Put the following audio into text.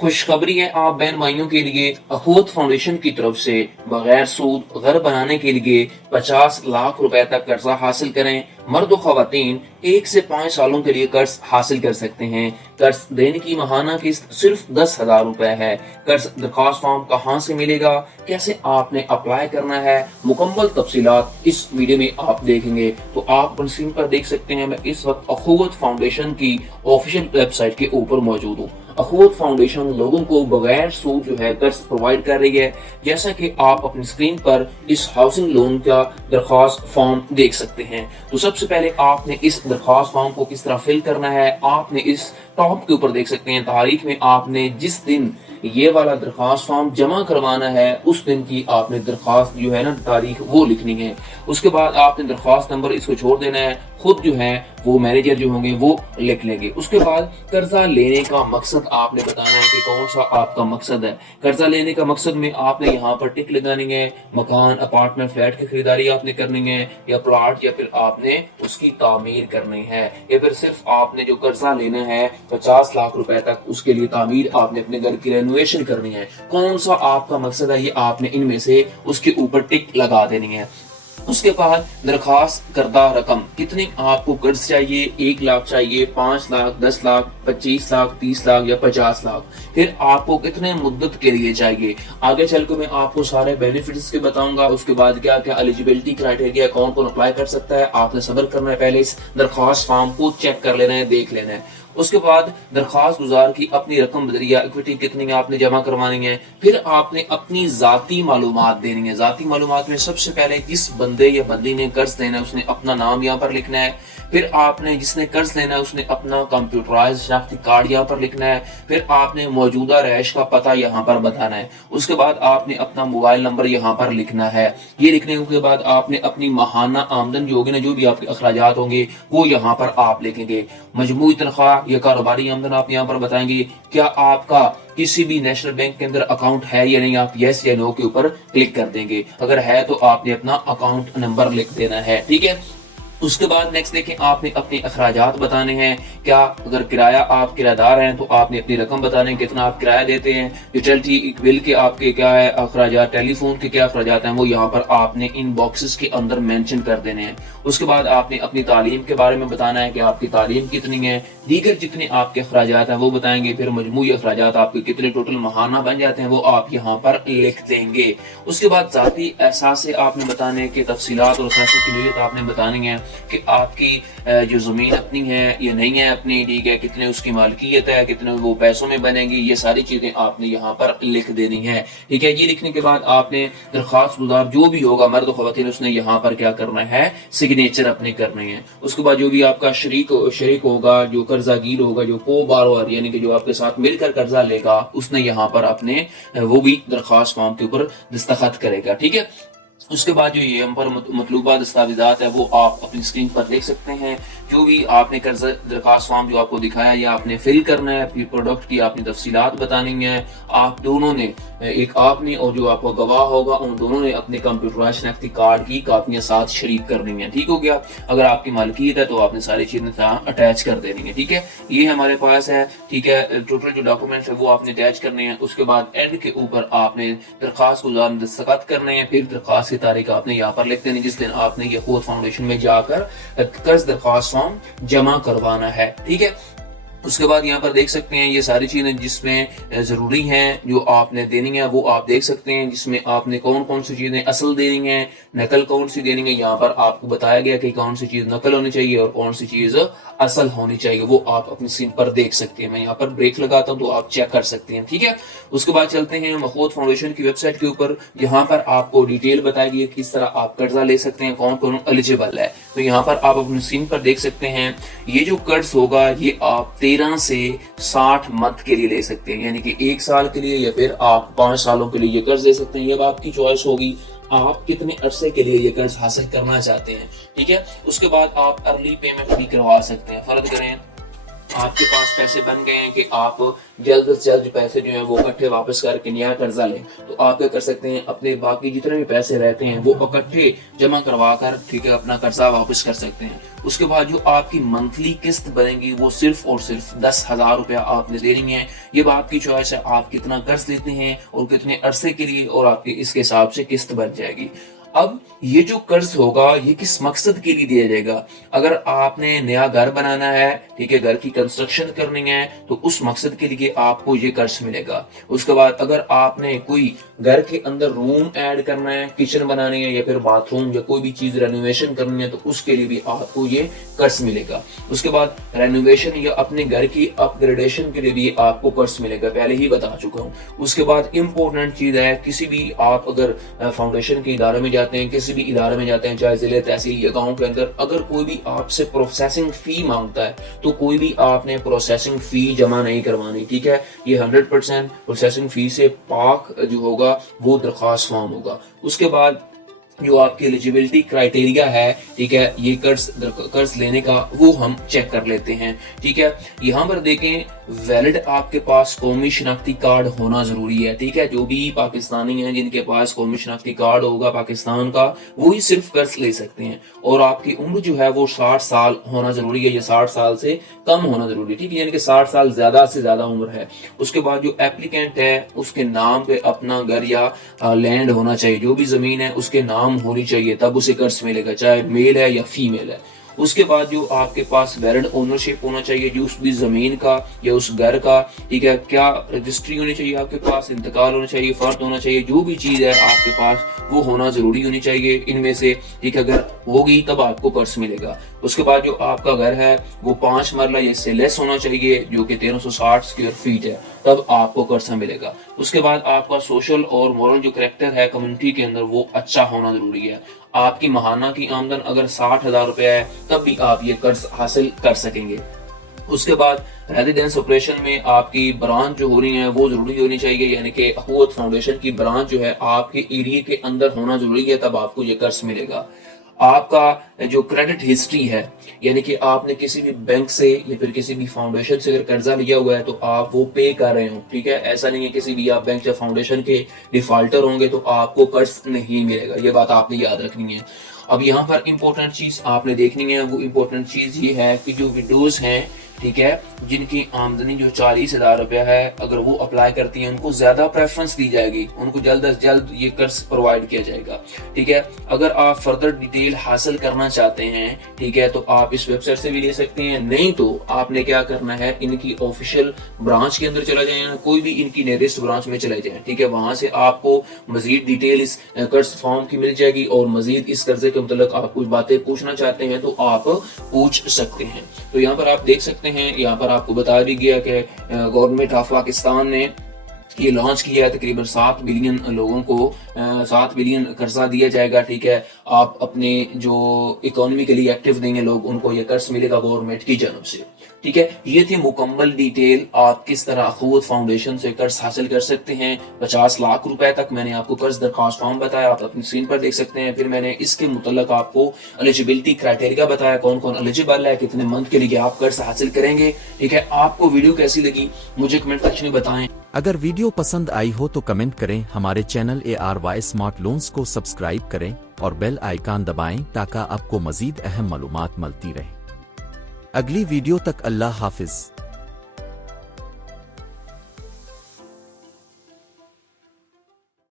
खुशखबरी है आप बहन भाइयों के लिए। अखूत फाउंडेशन की तरफ से बगैर सूद घर बनाने के लिए 50 लाख रुपए तक कर्जा हासिल करें। मर्द खवातीन 1 से 5 सालों के लिए कर्ज हासिल कर सकते हैं। कर्ज देने की माहाना किस्त सिर्फ 10,000 रुपए है। कर्ज दरखास्त फॉर्म कहाँ से मिलेगा, कैसे आपने अप्लाई करना है, मुकम्मल तफसीलात इस वीडियो में आप देखेंगे। तो आप स्क्रीन पर देख सकते हैं, मैं इस वक्त अखूत फाउंडेशन की ऑफिशियल वेबसाइट के ऊपर मौजूद हूँ। अखूत फाउंडेशन लोगों को बगैर सूद जो है कर्ज प्रोवाइड कर रही है। जैसा कि आप अपनी स्क्रीन पर इस हाउसिंग लोन का दरखास्त फॉर्म देख सकते हैं। तो सबसे पहले आपने इस दरखास्त फॉर्म को किस तरह फिल करना है, आपने इस टॉप के ऊपर देख सकते हैं तारीख में आपने जिस दिन ये वाला दरखास्त फॉर्म जमा करवाना है उस दिन की आपने दरखास्त जो है ना तारीख वो लिखनी है। उसके बाद आपने दरखास्त नंबर इसको छोड़ देना है, खुद जो है वो मैनेजर जो होंगे वो लिख लेंगे। उसके बाद कर्जा लेने का मकसद आपने बताना है कि कौन सा आपका मकसद है। कर्जा लेने का मकसद में आपने यहाँ पर टिक लगानी है। मकान, अपार्टमेंट, फ्लैट की खरीदारी आपने करनी है, या प्लॉट, या फिर आपने उसकी तामीर करनी है, या फिर सिर्फ आपने जो कर्जा लेना है 50 लाख रुपए तक उसके लिए तामीर आपने अपने घर की रेनोवेशन करनी है। कौन सा आपका मकसद है ये आपने इनमें से उसके ऊपर टिक लगा देनी है। उसके बाद दरखास्त करदा रकम कितने आपको कर्ज चाहिए, 1 लाख चाहिए, 5 लाख, 10 लाख, 25 लाख, 30 लाख या 50 लाख। फिर आपको कितने मुद्दत के लिए चाहिए। आगे चलकर मैं आपको सारे बेनिफिट्स के बताऊंगा। उसके बाद क्या क्या एलिजिबिलिटी क्राइटेरिया, कौन कौन अप्लाई कर सकता है। आपने सब्र करना है, पहले इस दरखास्त फॉर्म को चेक कर लेना है, देख लेना है। उसके बाद दरखास्त गुजार की अपनी रकम बदलिया इक्विटी कितनी आपने जमा करवानी है। फिर आपने अपनी जाती मालूमात देनी है। जाती मालूमात में सबसे पहले जिस बंदे या बंदी ने कर्ज लेना है उसने अपना नाम यहाँ पर लिखना है। फिर आपने जिसने कर्ज लेना है उसने अपना कंप्यूटराइज्ड शनाख्ती कार्ड यहाँ पर लिखना है। फिर आपने मौजूदा रहायश का पता यहाँ पर बताना है। उसके बाद आपने अपना मोबाइल नंबर यहाँ पर लिखना है। ये लिखने के बाद आपने अपनी माहाना आमदन जो होगी ना, जो भी आपके अखराजात होंगे वो यहाँ पर आप लिखेंगे। मजमूई तनख्वाह या कारोबारी आमदन आप यहाँ पर बताएंगे। क्या आपका किसी भी नेशनल बैंक के अंदर अकाउंट है या नहीं, आप यस या नो के ऊपर क्लिक कर देंगे। अगर है तो आपने अपना अकाउंट नंबर लिख देना है, ठीक है। उसके बाद नेक्स्ट देखें, आपने अपने अखराजात बताने हैं। क्या अगर किराया आप किराएदार हैं तो आपने अपनी रकम बताने, कितना आप किराया देते हैं। यूटिलिटी बिल के आपके क्या है अखराजात, टेलीफोन के क्या अखराजात हैं, वो यहाँ पर आपने इन बॉक्सेस के अंदर मेंशन कर देने हैं। उसके बाद आपने अपनी तालीम के बारे में बताना है कि आपकी तालीम कितनी है। दीगर जितने आपके अखराजात हैं वो बताएंगे। फिर मजमूई अखराजात आपके कितने टोटल माहाना बन जाते हैं वो आप यहाँ पर लिख देंगे। उसके बाद जाती एहसास आपने बताने के तफसीलात और की नीयत आपने बतानी है कि आपकी जो जमीन अपनी है या नहीं है अपनी, ठीक है, कितने उसकी मालकियत है, कितने वो पैसों में बनेंगी, ये सारी चीजें आपने यहाँ पर लिख देनी है, ठीक है। ये लिखने के बाद आपने दरखास्त गुजार जो भी होगा मर्द ख्वातीन उसने यहाँ पर क्या करना है, सिग्नेचर अपने करने हैं। उसके बाद जो भी आपका शरीक होगा, जो कर्जागीर होगा, जो को बारोवर यानी कि जो आपके साथ मिलकर कर्जा लेगा, उसने यहाँ पर अपने वो भी दरखास्त फॉर्म के ऊपर दस्तखत करेगा, ठीक है। उसके बाद जो ये हम पर मतलूबा दस्तावेजात है वो आप अपनी स्क्रीन पर देख सकते हैं। जो भी आपने कर्ज दरखास्त फॉर्म जो आपको दिखाया या आपने फिल करना है, अपनी प्रोडक्ट की आपने तफसीलात बतानी है। आप दोनों ने, एक आपने और जो आपका गवाह होगा, उन दोनों ने अपने कंप्यूटराइज्ड शनाख्ती कार्ड की कापियां साथ शरीक करनी है, ठीक हो गया। अगर आपकी मालकियत है तो आपने सारी चीजें अटैच कर देनी है, ठीक है। ये हमारे पास है, ठीक है। टोटल जो डॉक्यूमेंट्स है वो आपने अटैच करने हैं। उसके बाद एंड के ऊपर आपने दरखास्त गुजार दस्तखत करने हैं। फिर दरखास्त की तारीख आपने यहाँ पर लिख देनी जिस दिन आपने ये अखूत फाउंडेशन में जाकर कर्ज दरखास्त फॉर्म जमा करवाना है, ठीक है। उसके बाद यहाँ पर देख सकते हैं ये सारी चीजें जिसमें जरूरी हैं जो आपने देनी है वो आप देख सकते हैं, जिसमें आपने कौन कौन सी चीजें असल देनी है, नकल कौन सी देनी है। यहाँ पर आपको बताया गया कि कौन सी चीज नकल होनी चाहिए और कौन सी चीज असल होनी चाहिए, वो आप अपनी स्क्रीन पर देख सकते हैं। मैं यहाँ पर ब्रेक लगाता हूँ तो आप चेक कर सकते हैं, ठीक है। उसके बाद चलते हैं अखूत फाउंडेशन की वेबसाइट के ऊपर। यहाँ पर आपको डिटेल बताएगी किस तरह आप कर्जा ले सकते हैं, कौन कौन एलिजिबल है। तो यहाँ पर आप अपनी स्क्रीन पर देख सकते हैं ये जो कर्ज होगा ये आप 13 से 60 मंथ के लिए ले सकते हैं, यानी कि 1 साल के लिए या फिर आप 5 सालों के लिए ये कर्ज ले सकते हैं। ये अब आपकी चॉइस होगी आप कितने अरसे के लिए ये कर्ज हासिल करना चाहते हैं, ठीक है। उसके बाद आप अर्ली पेमेंट भी करवा सकते हैं। फर्ज करें آپ کے پاس پیسے بن گئے ہیں کہ آپ جلد سے جلد پیسے جو ہیں وہ اکٹھے واپس کر کے نیا قرضہ لیں، تو آپ کیا کر سکتے ہیں، اپنے باقی جتنے بھی پیسے رہتے ہیں وہ اکٹھے جمع کروا کر ٹھیک ہے اپنا قرضہ واپس کر سکتے ہیں۔ اس کے بعد جو آپ کی منتھلی قسط بنے گی وہ صرف اور صرف 10,000 روپیہ آپ نے دینی ہے۔ یہ آپ کی چوائس ہے، آپ کتنا قرض لیتے ہیں اور کتنے عرصے کے لیے، اور آپ کی اس کے حساب سے قسط بن جائے گی۔ اب یہ جو قرض ہوگا یہ کس مقصد کے لیے دیا جائے گا؟ اگر آپ نے نیا گھر بنانا ہے، ٹھیک ہے، گھر کی کنسٹرکشن کرنی ہے، تو اس مقصد کے لیے آپ کو یہ قرض ملے گا۔ اس کے بعد اگر آپ نے کوئی گھر کے اندر روم ایڈ کرنا ہے، کچن بنانی ہے یا پھر باتھ روم یا کوئی بھی چیز رینوویشن کرنی ہے، تو اس کے لیے بھی آپ کو یہ قرض ملے گا۔ اس کے بعد رینوویشن یا اپنے گھر کی اپ گریڈیشن کے لیے بھی آپ کو قرض ملے گا، پہلے ہی بتا چکا ہوں۔ اس کے بعد امپورٹنٹ چیز ہے، کسی بھی آپ اگر فاؤنڈیشن کے ادارے میں جاتے ہیں، کسی بھی ادارے میں جاتے ہیں، چاہے ضلع تحصیل یا گاؤں کے اندر، اگر کوئی بھی آپ سے پروسیسنگ فی مانگتا ہے تو کوئی بھی آپ نے پروسیسنگ فی جمع نہیں کروانی، ٹھیک ہے۔ یہ 100% پروسیسنگ فی سے پاک جو ہوگا وہ درخواست فارم ہوگا۔ اس کے بعد جو آپ کی ایلیجیبلٹی کرائٹیریا ہے، ٹھیک ہے، یہ قرض لینے کا وہ ہم چیک کر لیتے ہیں، ٹھیک ہے۔ یہاں پر دیکھیں ویلڈ آپ کے پاس قومی شناختی کارڈ ہونا ضروری ہے، ٹھیک ہے۔ جو بھی پاکستانی ہیں جن کے پاس قومی شناختی کارڈ ہوگا پاکستان کا، وہی صرف قرض لے سکتے ہیں، اور آپ کی عمر جو ہے وہ 60 سال ہونا ضروری ہے، یہ 60 سال سے کم ہونا ضروری ہے، ٹھیک ہے، یعنی کہ 60 سال زیادہ سے زیادہ عمر ہے۔ اس کے بعد جو ایپلیکینٹ ہے اس کے نام پہ اپنا گھر یا لینڈ ہونا چاہیے، جو بھی زمین ہے اس کے نام ہونی چاہیے، تب اسے قرض ملے گا، چاہے میل ہے یا فیمیل ہے۔ اس کے بعد جو آپ کے پاس ویلڈ اونرشپ ہونا چاہیے، جو اس بھی زمین کا یا اس گھر کا، ٹھیک ہے، کیا رجسٹری ہونی چاہیے آپ کے پاس، انتقال ہونا چاہیے، فرد ہونا چاہیے، جو بھی چیز ہے آپ کے پاس وہ ہونا ضروری ہونی چاہیے ان میں سے، ٹھیک ہے، اگر ہوگی تب آپ کو قرض ملے گا۔ اس کے بعد جو آپ کا گھر ہے وہ 5 مرلہ یا اس سے لیس ہونا چاہیے، جو کہ 1360 اسکوائر فیٹ ہے، تب آپ کو قرض ملے گا۔ اس کے بعد آپ کا سوشل اور مورل جو کریکٹر ہے کمیونٹی کے اندر وہ اچھا ہونا ضروری ہے۔ آپ کی ماہانہ کی آمدن اگر 60,000 روپے ہے تب بھی آپ یہ قرض حاصل کر سکیں گے۔ اس کے بعد ریزیڈنس آپریشن میں آپ کی برانچ جو ہو رہی ہے وہ ضروری ہونی چاہیے، یعنی کہ اخوت فاؤنڈیشن کی برانچ جو ہے آپ کے ایریے کے اندر ہونا ضروری ہے، تب آپ کو یہ قرض ملے گا۔ آپ کا جو کریڈٹ ہسٹری ہے، یعنی کہ آپ نے کسی بھی بینک سے یا پھر کسی بھی فاؤنڈیشن سے اگر قرضہ لیا ہوا ہے تو آپ وہ پے کر رہے ہوں، ٹھیک ہے، ایسا نہیں ہے کسی بھی آپ بینک یا فاؤنڈیشن کے ڈیفالٹر ہوں گے تو آپ کو قرض نہیں ملے گا، یہ بات آپ نے یاد رکھنی ہے۔ اب یہاں پر امپورٹنٹ چیز آپ نے دیکھنی ہے، وہ امپورٹنٹ چیز یہ ہے کہ جو وڈوز ہیں، ٹھیک ہے، جن کی آمدنی جو 40,000 روپیہ ہے، اگر وہ اپلائی کرتی ہیں ان کو زیادہ پریفرنس دی جائے گی، ان کو جلد از جلد یہ قرض پرووائڈ کیا جائے گا، ٹھیک ہے۔ اگر آپ فردر ڈیٹیل حاصل کرنا چاہتے ہیں، ٹھیک ہے، تو آپ اس ویب سائٹ سے بھی لے سکتے ہیں، نہیں تو آپ نے کیا کرنا ہے، ان کی آفیشیل برانچ کے اندر چلا جائیں، کوئی بھی ان کی نیئرسٹ برانچ میں چلے جائیں، ٹھیک ہے، وہاں سے آپ کو مزید ڈیٹیل اس قرض فارم کی مل جائے گی، اور مزید اس قرضے کے متعلق آپ کچھ باتیں پوچھنا چاہتے ہیں تو آپ پوچھ سکتے ہیں۔ تو یہاں پر آپ دیکھ سکتے ہیں، یہاں پر آپ کو بتا بھی گیا کہ گورنمنٹ آف پاکستان نے یہ لانچ کیا ہے، تقریباً 7 بلین لوگوں کو 7 بلین قرضہ دیا جائے گا، ٹھیک ہے۔ آپ اپنے جو اکانومیکلی ایکٹیو نہیں ہیں لوگ، ان کو یہ قرض ملے گا گورنمنٹ کی جانب سے، ٹھیک ہے۔ یہ تھی مکمل ڈیٹیل آپ کس طرح اخوت فاؤنڈیشن سے قرض حاصل کر سکتے ہیں 50 لاکھ روپے تک۔ میں نے آپ کو قرض درخواست فارم بتایا، آپ اپنی اسکرین پر دیکھ سکتے ہیں، پھر میں نے اس کے متعلق آپ کو ایلیجیبلٹی کرائٹیریا بتایا، کون کون ایلیجیبل ہے، کتنے منتھ کے لیے آپ قرض حاصل کریں گے، ٹھیک ہے۔ آپ کو ویڈیو کیسی لگی مجھے کمنٹ سیکشن میں بتائیں۔ اگر ویڈیو پسند آئی ہو تو کمنٹ کریں، ہمارے چینل ARY اسمارٹ لونز کو سبسکرائب کریں اور بیل آئیکن دبائیں تاکہ آپ کو مزید اہم معلومات ملتی رہیں۔ اگلی ویڈیو تک اللہ حافظ۔